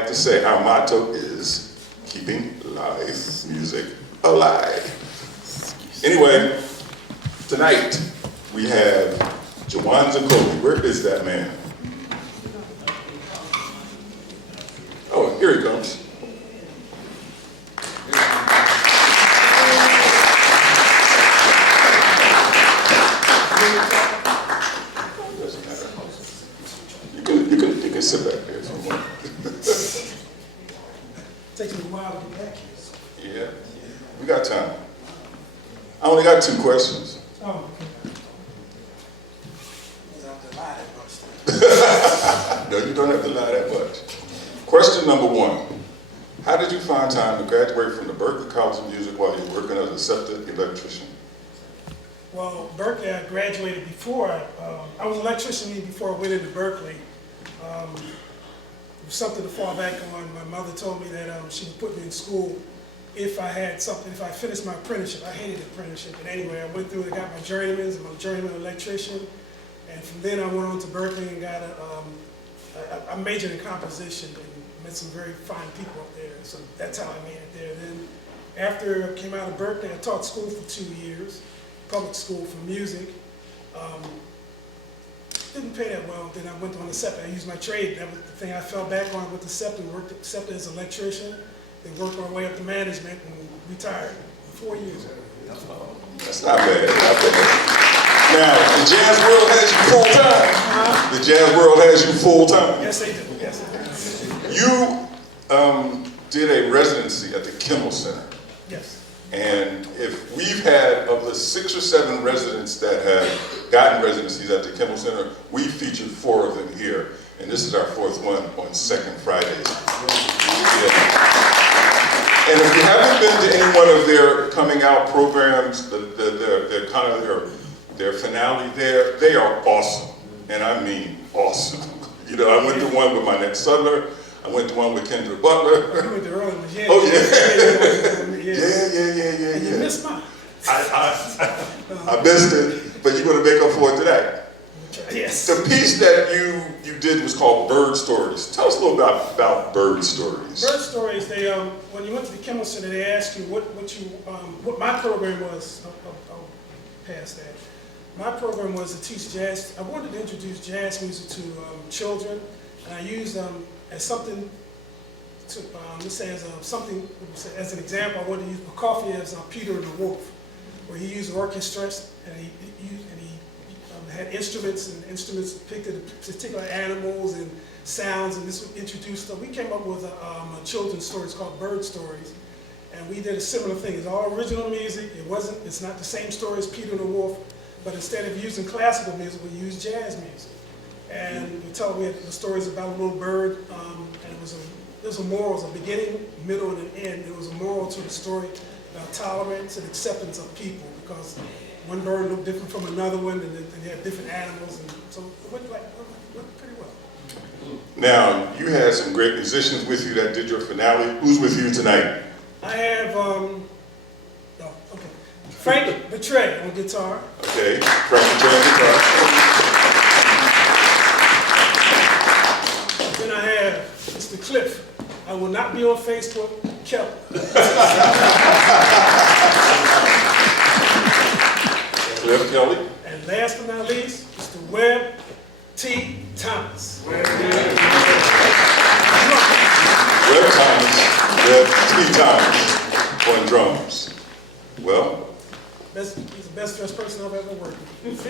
like to say our motto is keeping live music alive. Anyway, tonight we have Jawanza Kobie. Where is that man? Oh, here he comes. Doesn't matter. You can sit back there if you want. Takes me a while to get back here. Yeah, we got time. I only got 2 questions. Oh, okay. I've divided much. No, you don't have to lie that much. Question number 1. How did you find time to graduate from the Berklee College of Music while you were working as a SEPTA electrician? Well, Berkeley, I graduated before. I was an electrician before I went into Berkeley. It was something to fall back on. My mother told me that she would put me in school if I had something, if I finished my apprenticeship. I hated apprenticeship, but anyway, I went through and got my journeyman's. I'm a journeyman electrician. And from then I went on to Berkeley and got I majored in composition and met some very fine people up there. So that's how I made it there. Then after I came out of Berkeley, I taught school for 2 years, public school for music. Didn't pay that well. Then I went on the SEPTA. I used my trade. That was the thing I fell back on with the SEPTA. Worked at SEPTA as an electrician. Then worked my way up to management and retired in 4 years. That's not bad. Not bad. Now, the jazz world has you full time. The jazz world has you full time. Yes, they do. Yes, they do. You did a residency at the Kimmel Center. Yes. And if we've had, of the 6 or 7 residents that have gotten residencies at the Kimmel Center, we've featured 4 of them here. And this is our 4th one on second Fridays. Yeah. And if you haven't been to any one of their coming out programs, their finale there, they are awesome. And I mean awesome. You know, I went to one with my next Sutler. I went to one with Kendra Butler. You went to early ones, yeah. Oh, yeah. Yeah. And you missed mine. I missed it, but you're going to make up for it today. Yes. The piece that you did was called Bird Stories. Tell us a little about Bird Stories. Bird Stories, they when you went to the Kimmel Center, they asked you what my program was. I'll pass that. My program was to teach jazz. I wanted to introduce jazz music to children, and I used as something to let's say as an example. I wanted to use Prokofiev's Peter and the Wolf, where he used orchestras and he had instruments depicted particular animals and sounds, and this would introduce them. We came up with a children's story. It's called Bird Stories, and we did a similar thing. It's all original music. It's not the same story as Peter and the Wolf, but instead of using classical music, we used jazz music. And we had the stories about a little bird, and it was a moral, it was a beginning, middle, and an end. It was a moral to the story about tolerance and acceptance of people, because one bird looked different from another one, and they had different animals, and so it went pretty well. Now, you had some great musicians with you that did your finale. Who's with you tonight? I have, Frank Betray on guitar. Okay, Frank Betray on guitar. Then I have Mr. Cliff. I will not be on Facebook. Kelly. Cliff Kelly. And last but not least, Mr. Webb T. Thomas. Webb Thomas. Webb T. Thomas on drums. Well, He's the best dressed person I've ever worked with.